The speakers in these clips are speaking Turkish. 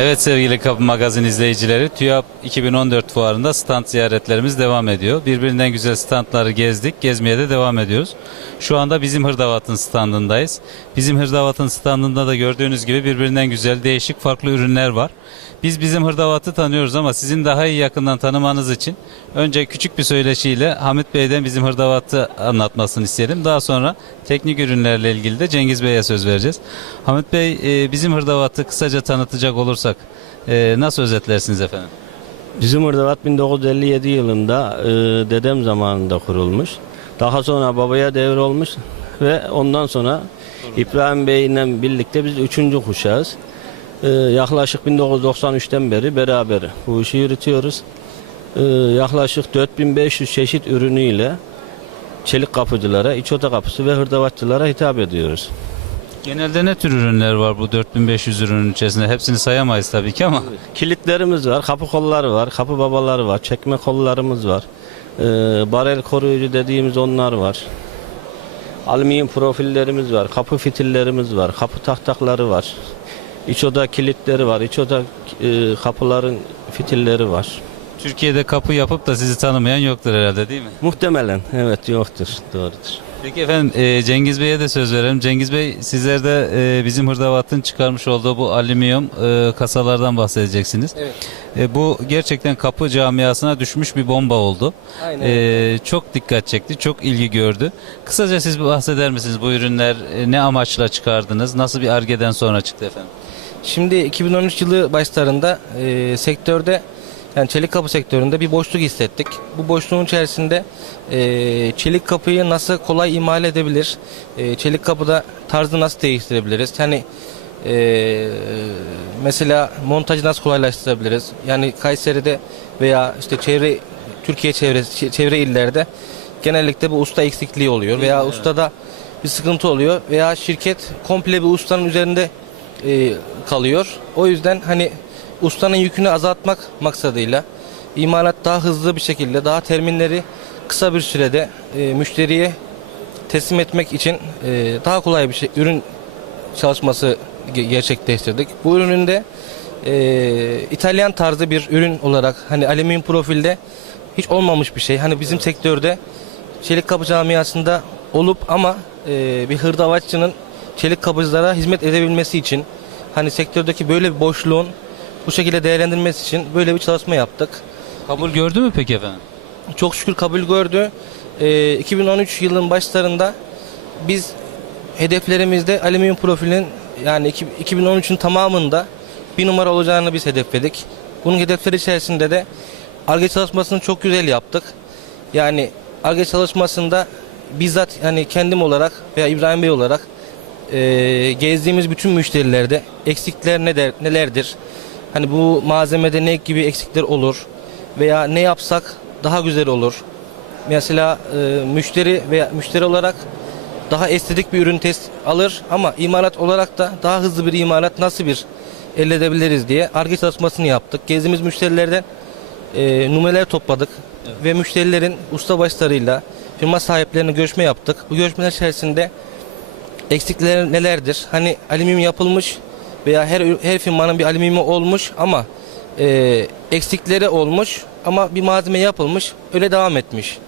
Evet sevgili Kapı Magazin izleyicileri, TÜYAP 2014 fuarında stand ziyaretlerimiz devam ediyor. Birbirinden güzel standları gezdik, gezmeye de devam ediyoruz. Şu anda bizim Hırdavat'ın standındayız. Bizim Hırdavat'ın standında da gördüğünüz gibi birbirinden güzel, değişik, farklı ürünler var. Biz bizim Hırdavat'ı tanıyoruz ama sizin daha iyi yakından tanımanız için önce küçük bir söyleşiyle Hamit Bey'den bizim Hırdavat'ı anlatmasını isteyelim. Daha sonra teknik ürünlerle ilgili de Cengiz Bey'e söz vereceğiz. Hamit Bey e, bizim Hırdavat'ı kısaca tanıtacak olursak e, nasıl özetlersiniz efendim? Bizim Hırdavat 1957 yılında e, dedem zamanında kurulmuş. Daha sonra babaya devrolmuş ve ondan sonra İbrahim Bey ile birlikte biz üçüncü kuşağız. E, yaklaşık 1993'ten beri beraber bu işi yürütüyoruz. E, yaklaşık 4500 çeşit ürünüyle çelik kapıcılara, iç oda kapısı ve hırdavatçılara hitap ediyoruz. Genelde ne tür ürünler var bu 4500 ürünün içerisinde? Hepsini sayamayız tabii ki ama. Kilitlerimiz var, kapı kolları var, kapı babaları var, çekme kollarımız var. Ee, barel koruyucu dediğimiz onlar var. Alüminyum profillerimiz var, kapı fitillerimiz var, kapı tahtakları var. İç oda kilitleri var, iç oda e, kapıların fitilleri var. Türkiye'de kapı yapıp da sizi tanımayan yoktur herhalde değil mi? Muhtemelen evet yoktur, doğrudur. Peki efendim e, Cengiz Bey'e de söz verelim. Cengiz Bey sizler de e, bizim Hırdavat'ın çıkarmış olduğu bu alüminyum e, kasalardan bahsedeceksiniz. Evet. E, bu gerçekten kapı camiasına düşmüş bir bomba oldu. Aynen. E, çok dikkat çekti, çok ilgi gördü. Kısaca siz bahseder misiniz bu ürünler e, ne amaçla çıkardınız? Nasıl bir argeden sonra çıktı efendim? Şimdi 2013 yılı başlarında e, sektörde yani çelik kapı sektöründe bir boşluk hissettik. Bu boşluğun içerisinde e, çelik kapıyı nasıl kolay imal edebilir? E, çelik kapıda tarzı nasıl değiştirebiliriz? Hani e, mesela montajı nasıl kolaylaştırabiliriz? Yani Kayseri'de veya işte çevre Türkiye çevre çevre illerde genellikle bu usta eksikliği oluyor veya ustada bir sıkıntı oluyor veya şirket komple bir ustanın üzerinde e, kalıyor. O yüzden hani ustanın yükünü azaltmak maksadıyla imalat daha hızlı bir şekilde daha terminleri kısa bir sürede e, müşteriye teslim etmek için e, daha kolay bir şey ürün çalışması ge- gerçekleştirdik. Bu ürünün de e, İtalyan tarzı bir ürün olarak hani alüminyum profilde hiç olmamış bir şey. Hani bizim sektörde çelik kapı camiasında olup ama e, bir hırdavatçının çelik kapıcılara hizmet edebilmesi için hani sektördeki böyle bir boşluğun bu şekilde değerlendirilmesi için böyle bir çalışma yaptık. Kabul gördü mü peki efendim? Çok şükür kabul gördü. E, 2013 yılın başlarında biz hedeflerimizde alüminyum profilin yani iki- 2013'ün tamamında bir numara olacağını biz hedefledik. Bunun hedefleri içerisinde de ARGE çalışmasını çok güzel yaptık. Yani ARGE çalışmasında bizzat yani kendim olarak veya İbrahim Bey olarak e, gezdiğimiz bütün müşterilerde eksikler ne der, nelerdir? Hani bu malzemede ne gibi eksikler olur? Veya ne yapsak daha güzel olur? Mesela e, müşteri veya müşteri olarak daha estetik bir ürün test alır ama imalat olarak da daha hızlı bir imalat nasıl bir elde edebiliriz diye arge çalışmasını yaptık. Gezdiğimiz müşterilerden e, numuneler topladık ve müşterilerin ustabaşlarıyla firma sahiplerine görüşme yaptık. Bu görüşmeler içerisinde eksikler nelerdir? Hani alüminyum yapılmış veya her her firmanın bir alüminyumu olmuş ama e, eksikleri olmuş ama bir malzeme yapılmış öyle devam etmiş.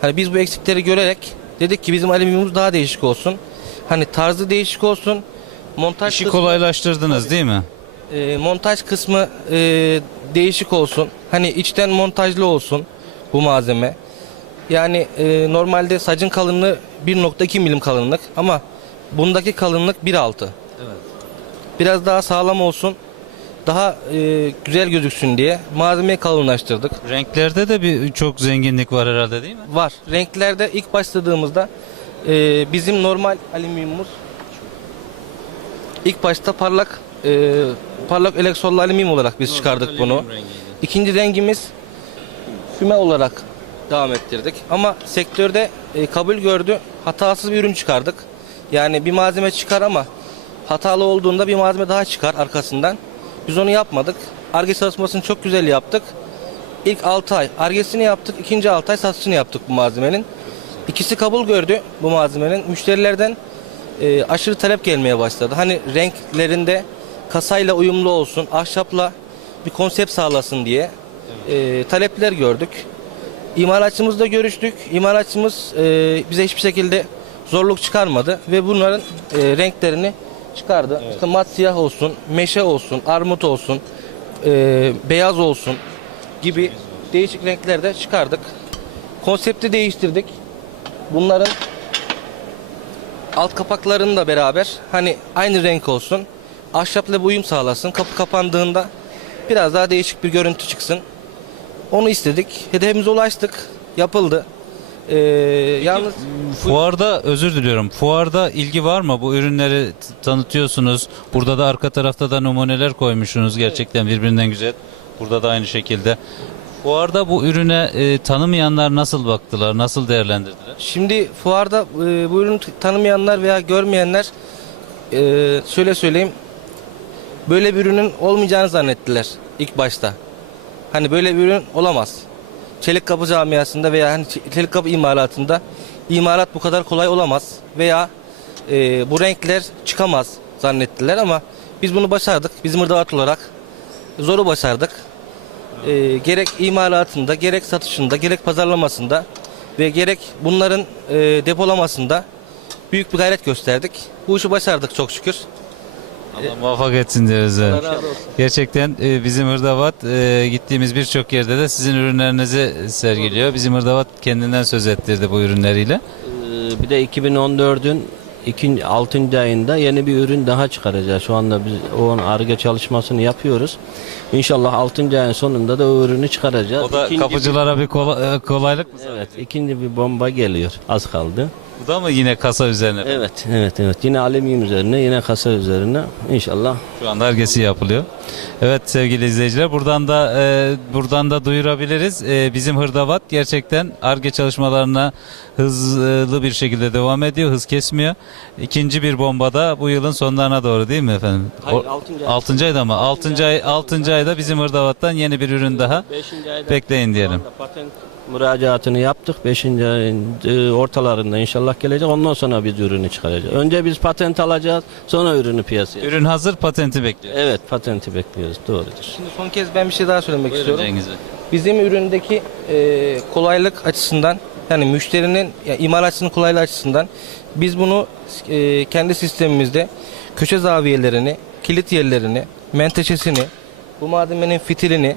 Hani biz bu eksikleri görerek dedik ki bizim alüminyumumuz daha değişik olsun. Hani tarzı değişik olsun. Montaj İşi kısmı- kolaylaştırdınız değil mi? e, montaj kısmı e, değişik olsun. Hani içten montajlı olsun bu malzeme. Yani e, normalde sacın kalınlığı 1.2 milim kalınlık ama bundaki kalınlık 1.6. Biraz daha sağlam olsun. Daha e, güzel gözüksün diye malzemeyi kalınlaştırdık. Renklerde de bir çok zenginlik var herhalde değil mi? Var. Renklerde ilk başladığımızda e, bizim normal alüminyumumuz ilk başta parlak e, parlak eleksollu alüminyum olarak biz çıkardık bunu. İkinci rengimiz füme olarak devam ettirdik. Ama sektörde e, kabul gördü. Hatasız bir ürün çıkardık. Yani bir malzeme çıkar ama hatalı olduğunda bir malzeme daha çıkar arkasından. Biz onu yapmadık. Arge çalışmasını çok güzel yaptık. İlk 6 ay argesini yaptık. ikinci 6 ay satışını yaptık bu malzemenin. İkisi kabul gördü bu malzemenin. Müşterilerden e, aşırı talep gelmeye başladı. Hani renklerinde kasayla uyumlu olsun, ahşapla bir konsept sağlasın diye e, talepler gördük. İmalatçımızla görüştük. İmalatçımız e, bize hiçbir şekilde zorluk çıkarmadı ve bunların e, renklerini çıkardı. İşte mat siyah olsun, meşe olsun, armut olsun, e, beyaz olsun gibi değişik renkler de çıkardık. Konsepti değiştirdik. Bunların alt kapaklarını da beraber hani aynı renk olsun. Ahşapla uyum sağlasın. Kapı kapandığında biraz daha değişik bir görüntü çıksın. Onu istedik. Hedefimize ulaştık. Yapıldı. Ee, yalnız Fuarda özür diliyorum. Fuarda ilgi var mı? Bu ürünleri tanıtıyorsunuz. Burada da arka tarafta da numuneler koymuşsunuz. Gerçekten birbirinden güzel. Burada da aynı şekilde. Fuarda bu ürüne e, tanımayanlar nasıl baktılar? Nasıl değerlendirdiler? şimdi fuarda e, bu ürünü tanımayanlar veya görmeyenler e, şöyle söyleyeyim böyle bir ürünün olmayacağını zannettiler ilk başta. Hani böyle bir ürün olamaz. Çelik kapı camiasında veya hani çe- çelik kapı imalatında imalat bu kadar kolay olamaz veya e, bu renkler çıkamaz zannettiler ama biz bunu başardık. Bizim hırdavat olarak zoru başardık. E, gerek imalatında, gerek satışında, gerek pazarlamasında ve gerek bunların e, depolamasında büyük bir gayret gösterdik. Bu işi başardık çok şükür. Allah muvaffak etsin diyoruz. Gerçekten e, bizim Hırdavat e, gittiğimiz birçok yerde de sizin ürünlerinizi sergiliyor. Bizim Hırdavat kendinden söz ettirdi bu ürünleriyle. Ee, Bir de 2014'ün 2. 6. ayında yeni bir ürün daha çıkaracağız. Şu anda biz o ARGE çalışmasını yapıyoruz. İnşallah 6. ayın sonunda da o ürünü çıkaracağız. O da İkinci kapıcılara bir kola- e, kolaylık mı? bir- evet, ikinci bir bomba geliyor. Az kaldı. Bu da mı yine kasa üzerine? Evet, evet, evet. Yine alüminyum üzerine, yine kasa üzerine. İnşallah Şu anda argesi yapılıyor. Evet sevgili izleyiciler buradan da e, buradan da duyurabiliriz. E, bizim Hırdavat gerçekten arge çalışmalarına hızlı bir şekilde devam ediyor. Hız kesmiyor. İkinci bir bomba da bu yılın sonlarına doğru değil mi efendim? Hayır, O- altıncı ay. altıncı ayda mı? Altıncı ay, altıncı ayda bizim Hırdavat'tan yeni bir ürün daha 5. ayda bekleyin diyelim. patent müracaatını yaptık. 5. ayın e, ortalarında inşallah gelecek. Ondan sonra biz ürünü çıkaracağız. Önce biz patent alacağız, sonra ürünü piyasaya. Ürün hazır patenti bekliyor. Evet, patenti bekliyoruz. Doğrudur. Şimdi son kez ben bir şey daha söylemek Buyurun istiyorum. Cengiz Bey. Bizim üründeki e, kolaylık açısından yani müşterinin yani imalatçının kolaylığı açısından biz bunu e, kendi sistemimizde köşe zaviyelerini, kilit yerlerini, menteşesini, bu malzemenin fitilini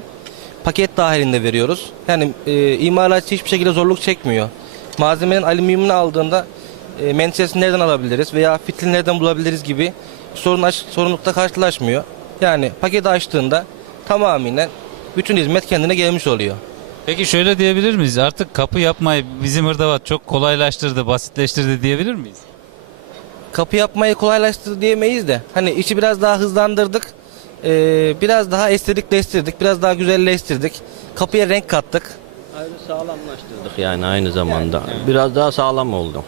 paket dahilinde veriyoruz. Yani e, imalatçı hiçbir şekilde zorluk çekmiyor. Malzemenin alüminyumunu aldığında e, menteşesini nereden alabiliriz veya fitilini nereden bulabiliriz gibi sorun aç, sorunlukla karşılaşmıyor. Yani paketi açtığında tamamen bütün hizmet kendine gelmiş oluyor. Peki şöyle diyebilir miyiz? Artık kapı yapmayı bizim Hırdavat çok kolaylaştırdı, basitleştirdi diyebilir miyiz? Kapı yapmayı kolaylaştırdı diyemeyiz de hani işi biraz daha hızlandırdık. Ee, biraz daha estetikleştirdik, biraz daha güzelleştirdik. Kapıya renk kattık. Ayrı sağlamlaştırdık yani aynı zamanda. Biraz daha sağlam oldu.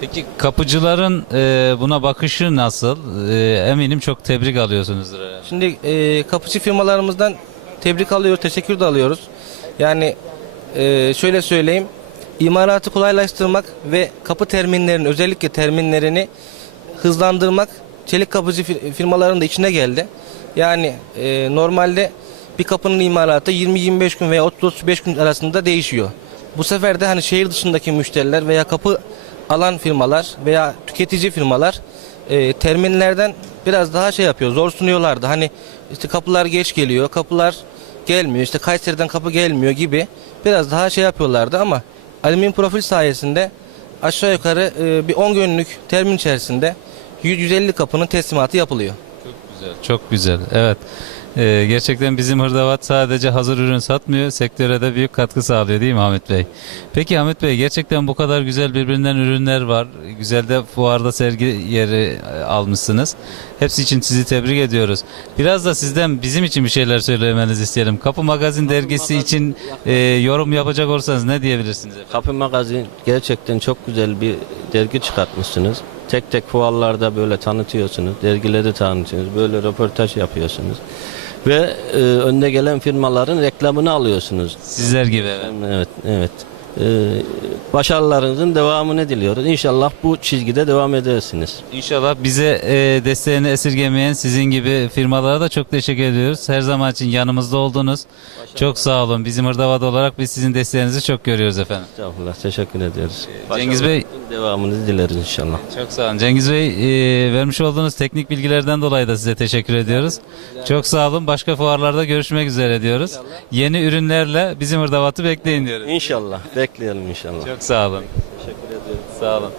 Peki kapıcıların e, buna bakışı nasıl? E, eminim çok tebrik alıyorsunuzdur herhalde. Şimdi e, kapıcı firmalarımızdan tebrik alıyoruz, teşekkür de alıyoruz. Yani e, şöyle söyleyeyim, imalatı kolaylaştırmak ve kapı terminlerini özellikle terminlerini hızlandırmak çelik kapıcı fir- firmaların da içine geldi. Yani e, normalde bir kapının imalatı 20-25 gün veya 30-35 gün arasında değişiyor. Bu sefer de hani şehir dışındaki müşteriler veya kapı alan firmalar veya tüketici firmalar e, terminlerden biraz daha şey yapıyor. Zor sunuyorlardı. Hani işte kapılar geç geliyor, kapılar gelmiyor. işte Kayseri'den kapı gelmiyor gibi biraz daha şey yapıyorlardı ama alüminyum profil sayesinde aşağı yukarı e, bir 10 günlük termin içerisinde 100-150 kapının teslimatı yapılıyor. Güzel, çok güzel. Evet. E, gerçekten bizim Hırdavat sadece hazır ürün satmıyor, sektöre de büyük katkı sağlıyor değil mi Ahmet Bey? Peki Ahmet Bey gerçekten bu kadar güzel birbirinden ürünler var. Güzel de fuarda sergi yeri e, almışsınız. Hepsi için sizi tebrik ediyoruz. Biraz da sizden bizim için bir şeyler söylemenizi isteyelim. Kapı Magazin dergisi için e, yorum yapacak olsanız ne diyebilirsiniz efendim? Kapı Magazin gerçekten çok güzel bir dergi çıkartmışsınız. Tek tek fuarlarda böyle tanıtıyorsunuz, dergileri tanıtıyorsunuz, böyle röportaj yapıyorsunuz. Ve e, önde gelen firmaların reklamını alıyorsunuz. Sizler gibi. Evet, evet. E, başarılarınızın devamını diliyoruz. İnşallah bu çizgide devam edersiniz. İnşallah bize e, desteğini esirgemeyen sizin gibi firmalara da çok teşekkür ediyoruz. Her zaman için yanımızda oldunuz. Çok sağ olun. Bizim Hırdavat olarak biz sizin desteğinizi çok görüyoruz efendim. Estağfurullah. Teşekkür ediyoruz. Cengiz Bey- devamını dileriz inşallah. Çok sağ olun. Cengiz Bey e, vermiş olduğunuz teknik bilgilerden dolayı da size teşekkür ediyoruz. Çok sağ olun. Başka fuarlarda görüşmek üzere diyoruz. Yeni ürünlerle bizim Hırdavat'ı bekleyin diyoruz. İnşallah. Bekleyelim inşallah. Çok sağ olun. Teşekkür ediyorum. Sağ olun.